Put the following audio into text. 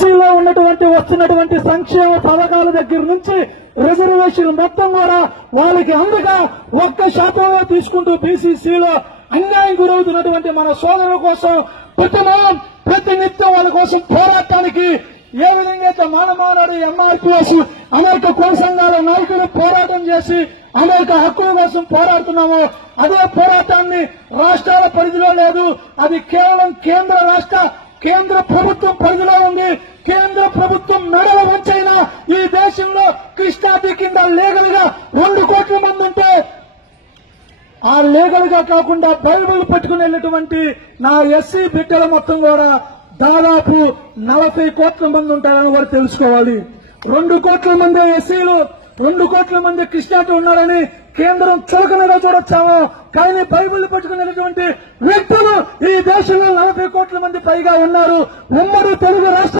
ఎస్సీలో ఉన్నటువంటి వస్తున్నటువంటి సంక్షేమ పథకాల దగ్గర నుంచి రిజర్వేషన్ మొత్తం కూడా వాళ్ళకి అందగా ఒక్క శాతంలో తీసుకుంటూ బీసీసీలో అన్యాయం గురవుతున్నటువంటి మన సోదరుల కోసం ప్రతిమానం ప్రతి నిత్యం వాళ్ళ కోసం పోరాటానికి ఏ విధంగా అయితే మానమానాడు ఎంఆర్పిఎస్ అనేక కుల సంఘాల నాయకులు పోరాటం చేసి అనేక హక్కుల కోసం పోరాడుతున్నామో అదే పోరాటాన్ని రాష్ట్రాల పరిధిలో లేదు. అది కేవలం కేంద్ర రాష్ట్ర కేంద్ర ప్రభుత్వం పరిధిలో ఉంది కేంద్ర ప్రభుత్వం మెడల వంచైనా ఈ దేశంలో కృష్ణాది కింద లీగల్గా రెండు కోట్ల మంది ఉంటే ఆ లీగల్గా కాకుండా బైబిల్ పట్టుకుని వెళ్ళినటువంటి నా ఎస్సీ బిడ్డల మొత్తం కూడా దాదాపు నలభై కోట్ల మంది ఉంటారని వారు తెలుసుకోవాలి. రెండు కోట్ల మంది ఎస్సీలు రెండు కోట్ల మంది కృష్ణాటి ఉన్నారని కేంద్రం చులకనగా చూడొచ్చాము. కానీ బైబిల్ పట్టుకునేటువంటి వ్యక్తులు ఈ దేశంలో నలభై కోట్ల మంది పైగా ఉన్నారు. ఉమ్మడి తెలుగు రాష్ట్ర